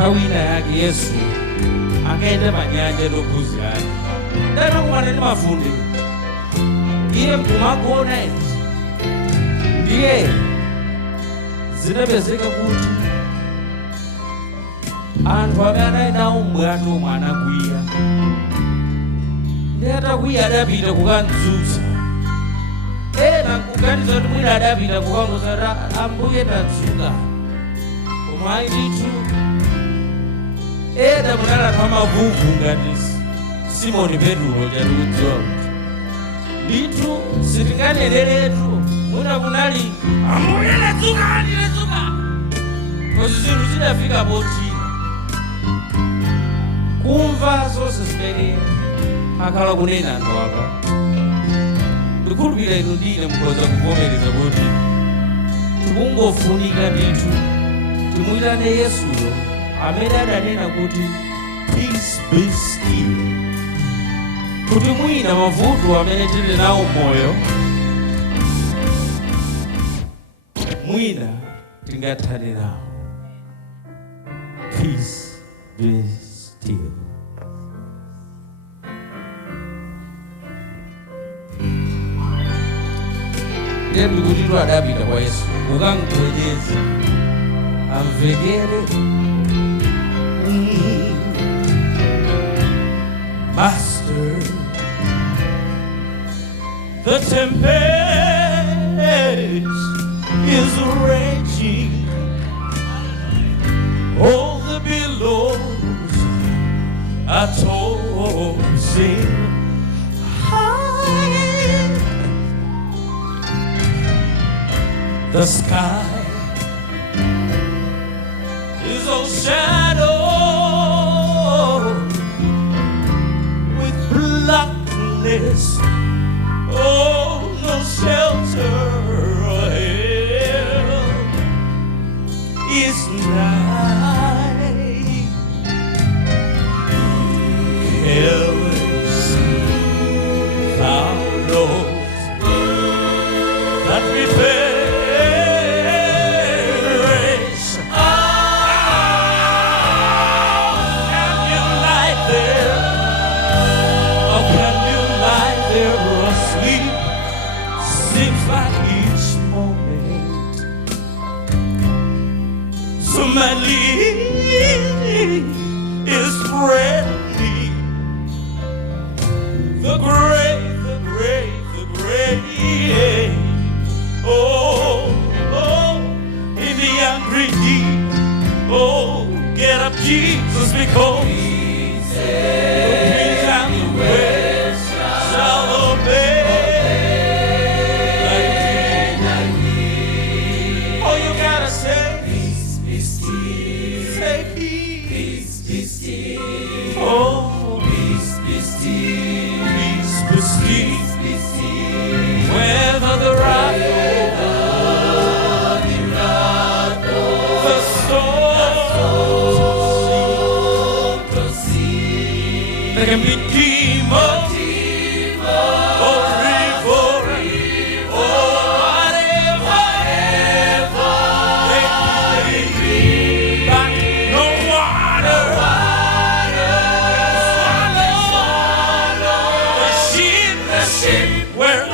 kawina yake Yesu akaenda panyanja ndophunzirana ndanakumana ndi mafunde iye kumagona izi ndiye zinapezeka kuti anthu akanayi nawo mbwato mwana kwiya ndi atakwiya adapita kukandzutsa ena kuganiza kuti mwina adapita kukanguza ambuye tadzuka koma ayi ndithu ena munalatha mavuvu ngati Simoni Petro chatikudziwa kuti ndithu sitinganeneretu mwina kunali ambuye ledzuka kozi zinthu zidafika poti kumva zonse zimene akhala kunena anthu apa ndikhulupirira inu ndine mukhoza kuvomereza kuti tikungofunika ndithu timuyitane Yesuyo amene adanena kuti peace be still, kuti mwina mavuto amene tili nawo moyo mwina tingathane nawo. Peace be still. Ndiyeni kuti adapita kwa Yesu ukangigwedeza amvekere Master, the tempest is raging, all the billows are tossing high, the sky is all shadow with blackness, oh, no shelter or help is nigh. Careless thou knowest that we perish. Can you lie there? Or can you lie there asleep? Seems like each moment somebody is friendly. The grave, the grave, the grave. Oh, oh, in the angry deep. Oh, get up, Jesus, because the peace and the way shall obey. Oh, you gotta say, peace be still. Say peace be still. Oh, peace be still. Peace be still. Whether the rock the storm to see, there can be demons or river or whatever they be, but no water swallow the ship where I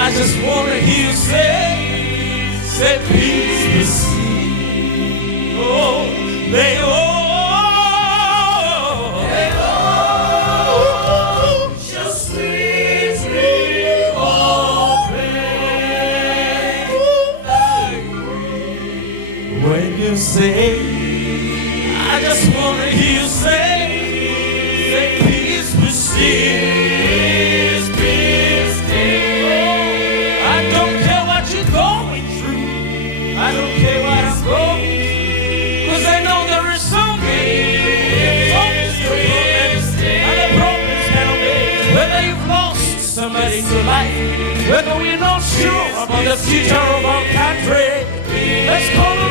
I just want to hear you say peace be still. Oh, they all shall sweetly obey. When you say, I just want to hear you say peace be still. Whether we're not sure about the future of our country, let's call